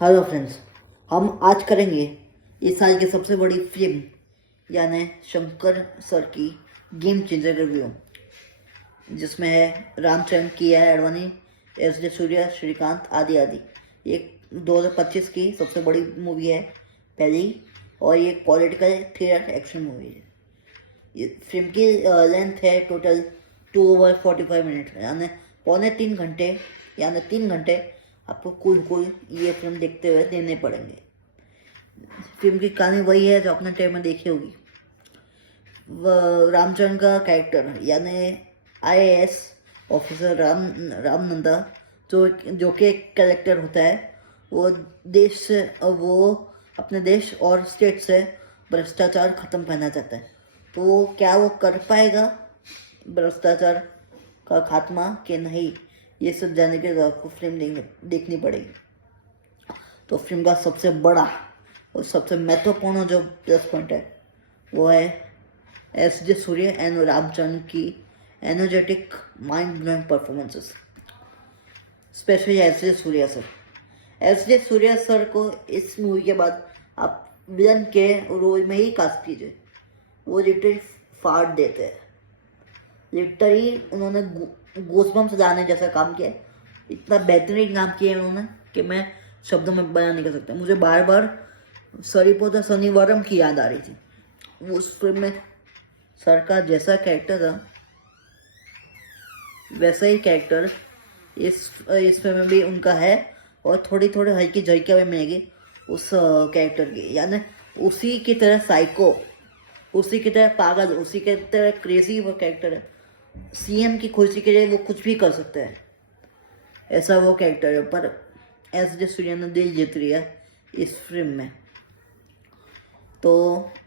Hello friends, हम आज करेंगे इस साल की सबसे बड़ी फिल्म यानी शंकर सर की गेम चेंजर रिव्यू, जिसमें है रामचरण, किया आडवाणी, एस जे सूर्या, श्रीकांत आदि आदि। ये 2025 की सबसे बड़ी मूवी है, पहली, और ये पॉलिटिकल थ्रिलर एक्शन मूवी है। ये फिल्म की लेंथ है टोटल 2 ओवर 45 मिनट, यानी पौने 3 घंटे, यानी 3 घंटे आपको कुल ये फिल्म देखते हुए देने पड़ेंगे। फिल्म की कहानी वही है जो आपने ट्रेलर में देखी होगी। रामचरण का कैरेक्टर यानी आईएएस ऑफिसर रामनंदा, जो कि एक कैरेक्टर होता है, वो अपने देश और स्टेट से भ्रष्टाचार खत्म करना चाहता है। तो क्या वो कर पाएगा भ्रष्टाचार का खात्मा कि नहीं, ये सब जानने के लिए आपको फिल्म देखनी पड़ेगी। तो फिल्म का सबसे बड़ा और सबसे महत्वपूर्ण जो प्लस पॉइंट है वो है S J Surya and Ramcharan की energetic mind blowing performances, specially S J Surya sir को इस मूवी के बाद आप विलन के रोल में ही कास्ट कीजिए। वो लिटरली फाड़ देते हैं, लिटरली उन्होंने गूज़बम्प्स लाने जैसा काम किया, इतना बेहतरीन काम किया उन्होंने कि मैं शब्दों में बयान नहीं कर सकता। मुझे बार बार सरिपोता शनिवारम की याद आ रही थी। उस फिल्म में सर का जैसा कैरेक्टर था वैसा ही कैरेक्टर इस फिल्म में भी उनका है, और थोड़ी थोड़ी हल्की झलकियाँ भी मिलेगी उस कैरेक्टर की, यानी उसी की तरह साइको, उसी की तरह पागल, उसी की तरह क्रेजी वो कैरेक्टर है। सीएम की कुर्सी के लिए वो कुछ भी कर सकते हैं, ऐसा वो कैरेक्टर है। पर एस जे सूर्या ने दिल जीत लिया इस फिल्म में। तो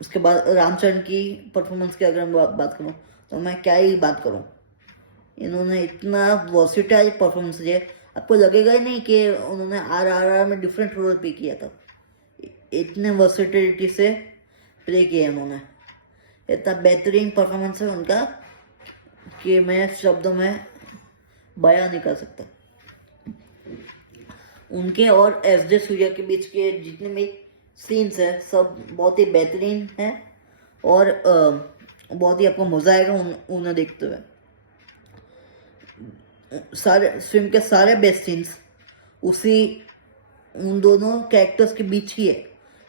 उसके बाद रामचरण की परफॉर्मेंस की अगर मैं बात करूँ तो मैं क्या ही बात करूँ, इन्होंने इतना वर्सिटाइल परफॉर्मेंस दिया, आपको लगेगा ही नहीं कि उन्होंने RRR में डिफरेंट रोल प्ले किया था। इतने वर्सिटिलिटी से प्ले किया उन्होंने, इतना बेहतरीन परफॉर्मेंस है उनका कि मैं शब्दों में बयां नहीं कर सकता। उनके और एस जे सूर्या के बीच के जितने भी सीन्स है सब बहुत ही बेहतरीन है, और बहुत ही आपको मज़ा आएगा उन्हें देखते हुए। सारे फिल्म के सारे बेस्ट सीन्स उन दोनों कैरेक्टर्स के बीच ही है,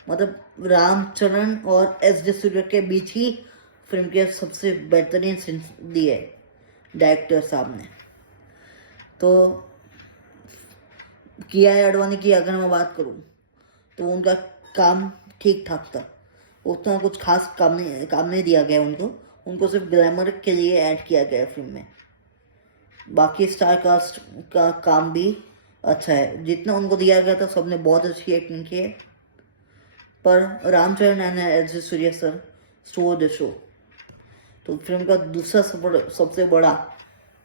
मतलब रामचरण और एस जे सूर्या के बीच ही फिल्म के सबसे बेहतरीन सीन्स दिए डायरेक्टर साहब ने। तो किया आडवाणी की अगर मैं बात करूं तो उनका काम ठीक ठाक था, उतना कुछ खास काम नहीं दिया गया उनको सिर्फ ग्लैमर के लिए ऐड किया गया फिल्म में। बाकी स्टार कास्ट का काम भी अच्छा है, जितना उनको दिया गया था सबने बहुत अच्छी एक्टिंग की है। पर Ramcharan and S J Surya sir stole the show. तो फिल्म का दूसरा सबसे बड़ा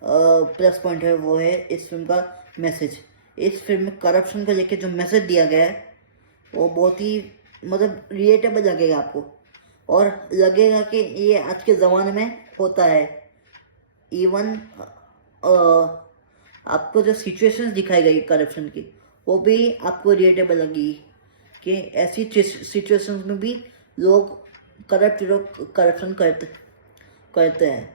प्लस पॉइंट है वो है इस फिल्म का मैसेज। इस फिल्म में करप्शन को लेकर जो मैसेज दिया गया है वो बहुत ही मतलब रिलेटेबल लगेगा आपको, और लगेगा कि ये आज के ज़माने में होता है। इवन आपको जो सिचुएशंस दिखाई गई करप्शन की वो भी आपको रिलेटेबल लगेगी कि ऐसी सिचुएशंस में भी लोग करप्शन करते हैं।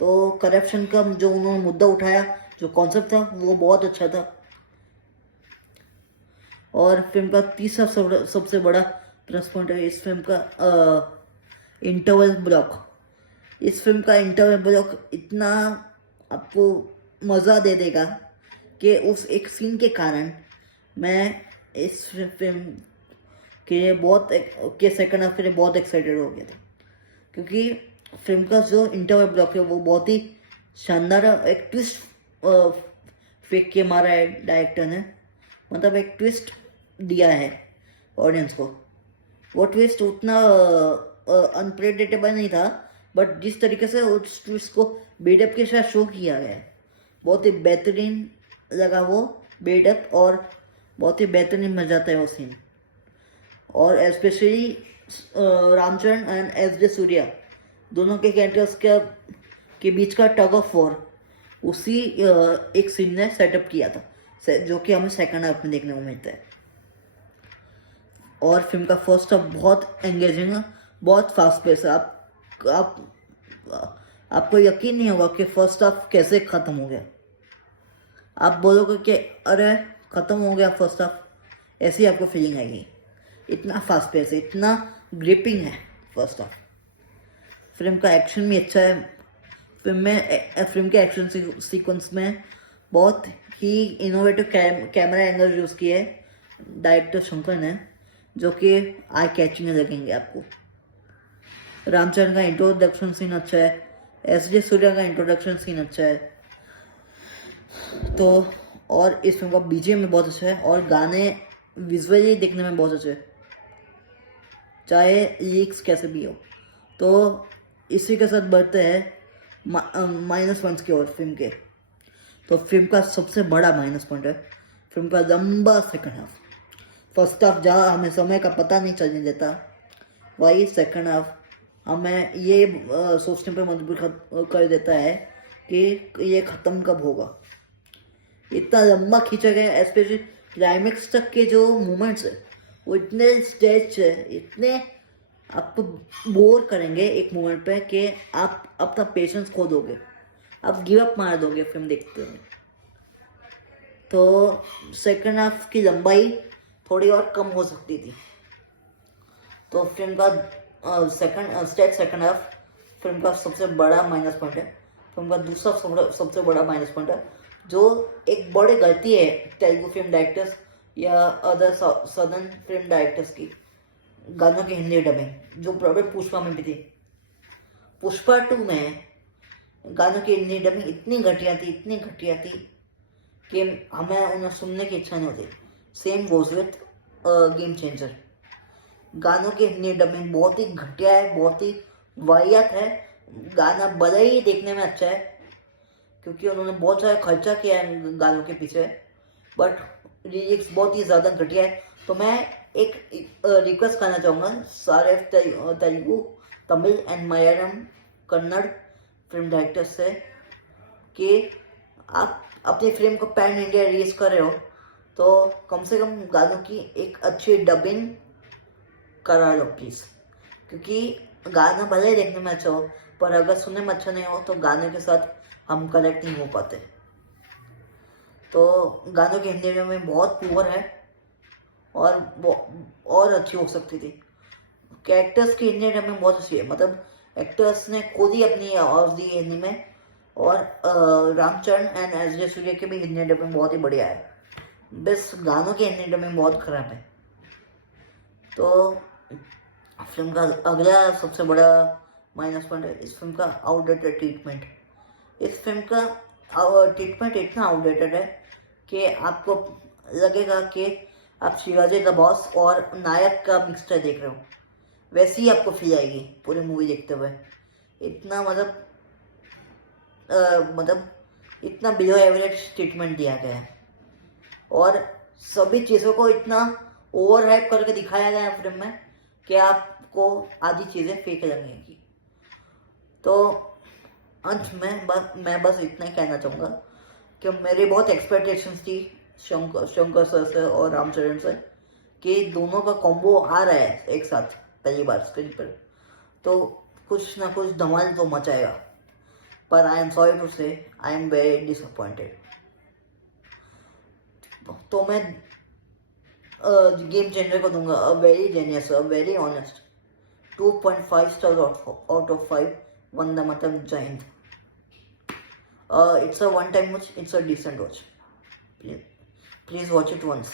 तो करप्शन का जो उन्होंने मुद्दा उठाया, जो कॉन्सेप्ट था वो बहुत अच्छा था। और फिल्म का तीसरा सबसे बड़ा प्लस पॉइंट है इस फिल्म का इंटरवल ब्लॉक। इस फिल्म का इंटरवल ब्लॉक इतना आपको मज़ा दे देगा कि उस एक सीन के कारण मैं इस फिल्म के सेकंड हाफ के लिए बहुत एक्साइटेड हो गया था, क्योंकि फिल्म का जो इंटरवल ब्लॉक है वो बहुत ही शानदार एक ट्विस्ट फेंक के मारा है डायरेक्टर ने, मतलब एक ट्विस्ट दिया है ऑडियंस को। वो ट्विस्ट उतना अनप्रेडिक्टेबल नहीं था, बट जिस तरीके से उस ट्विस्ट को बिल्डअप के साथ शो किया गया है बहुत ही बेहतरीन लगा वो बिल्डअप, और बहुत ही बेहतरीन मजा आता है वो सीन। और specially Ramcharan and S J Suryah दोनों के कैरेक्टर्स के बीच का टग ऑफ वॉर उसी एक सीन ने सेटअप किया था, जो कि हमें सेकंड हाफ में देखने को मिलता है। और फिल्म का फर्स्ट हाफ बहुत एंगेजिंग है, बहुत फास्ट पेस है। आप आपको यकीन नहीं होगा कि फर्स्ट हाफ कैसे ख़त्म हो गया। आप बोलोगे कि अरे ख़त्म हो गया फर्स्ट हाफ, ऐसी आपको फीलिंग आएगी। इतना फास्ट पेस है, इतना ग्रिपिंग है फर्स्ट हाफ। फिल्म का एक्शन भी अच्छा है। फिल्म के एक्शन सीक्वेंस में बहुत ही इनोवेटिव कैमरा एंगल यूज़ किए हैं डायरेक्टर शंकर ने, जो कि आई कैचिंग लगेंगे आपको। रामचरण का इंट्रोडक्शन सीन अच्छा है, एस.जे. सूर्या का इंट्रोडक्शन सीन अच्छा है। तो और इस फिल्म का बीजीएम में बहुत अच्छा है और गाने विजुअली देखने में बहुत अच्छे हैं, चाहे लिरिक्स कैसे भी हो। तो इसी के साथ बढ़ते हैं माइनस पॉइंट्स की ओर फिल्म के। तो फिल्म का सबसे बड़ा माइनस पॉइंट है फिल्म का लंबा सेकंड हाफ। फर्स्ट हाफ जहाँ हमें समय का पता नहीं चलने देता, वही सेकंड हाफ हमें ये सोचने पर मजबूर कर देता है कि ये ख़त्म कब होगा। इतना लंबा खींचा गया, स्पेशली क्लाइमेक्स तक के जो मोमेंट्स है वो इतने स्टेज है, इतने आपको बोर करेंगे एक मोमेंट पे कि आप अपना पेशेंस खो दोगे, आप गिव अप मार दोगे फिल्म देखते हुए। तो सेकंड हाफ की लंबाई थोड़ी और कम हो सकती थी। तो फिल्म का सेकंड हाफ फिल्म का सबसे बड़ा माइनस पॉइंट है। फिल्म का दूसरा सबसे बड़ा माइनस पॉइंट है, जो एक बड़ी गलती है तेलुगु फिल्म डायरेक्टर्स या अदर सदर्न फिल्म डायरेक्टर्स की, गानों की हिंदी डबिंग, जो प्रॉब्लम पुष्पा में भी थी। पुष्पा 2 में गानों की हिंदी डबिंग इतनी घटिया थी कि हमें उन्हें सुनने की इच्छा नहीं होती। Same goes with game changer. गानों की हिंदी डबिंग बहुत ही घटिया है, बहुत ही वाहियात है। गाना भले ही देखने में अच्छा है क्योंकि उन्होंने बहुत सारा खर्चा किया है गानों के पीछे, बट लिरिक्स बहुत ही ज़्यादा घटिया है। तो मैं एक रिक्वेस्ट करना चाहूँगा सारे Telugu, Tamil and Malayalam, Kannada film directors से कि आप अपनी फिल्म को पैन इंडिया रिलीज कर रहे हो तो कम से कम गानों की एक अच्छी डबिंग करा लो प्लीज़। क्योंकि गाना भले ही देखने में अच्छा हो, पर अगर सुनने में अच्छा नहीं हो तो गाने के साथ हम कनेक्ट नहीं हो पाते। तो गानों की हिंदी में बहुत पुअर है और अच्छी हो सकती थी। कैरेक्टर्स की हिंदी में बहुत अच्छी है, मतलब एक्टर्स ने खुद ही अपनी आवाज़ दी हिंदी में। और रामचरण एंड एस.जे. सूर्या की भी हिंदी डबिंग बहुत ही बढ़िया है। बस गानों की हिंदी डबिंग बहुत खराब है। तो फिल्म का अगला सबसे बड़ा माइनस पॉइंट है इस फिल्म का आउटडेटेड ट्रीटमेंट। इस फिल्म का ट्रीटमेंट इतना आउटडेटेड है कि आपको लगेगा कि आप शिवाजी द बॉस और नायक का मिक्सचर देख रहे हो, वैसी ही आपको फील आएगी पूरी मूवी देखते हुए। इतना मतलब इतना बिलो एवरेज ट्रीटमेंट दिया गया है और सभी चीज़ों को इतना ओवर हाइप करके दिखाया गया है फिल्म में कि आपको आधी चीज़ें फेक लगेंगी। तो अंत में मैं बस इतना ही कहना चाहूँगा कि मेरी बहुत एक्सपेक्टेशंस थी शंकर सर से और रामचरण से कि दोनों का कॉम्बो आ रहा है एक साथ पहली बार स्क्रीन पर, तो कुछ ना कुछ धमाल तो मचाएगा। पर आई एम सॉरी टू से आई एम वेरी डिसअपॉइंटेड। तो मैं गेम चेंजर को दूंगा a very genius, a very honest 2.5 star out of 5। वंदा मतलब जय Hind. It's a one time watch, it's a decent watch. Please watch it once.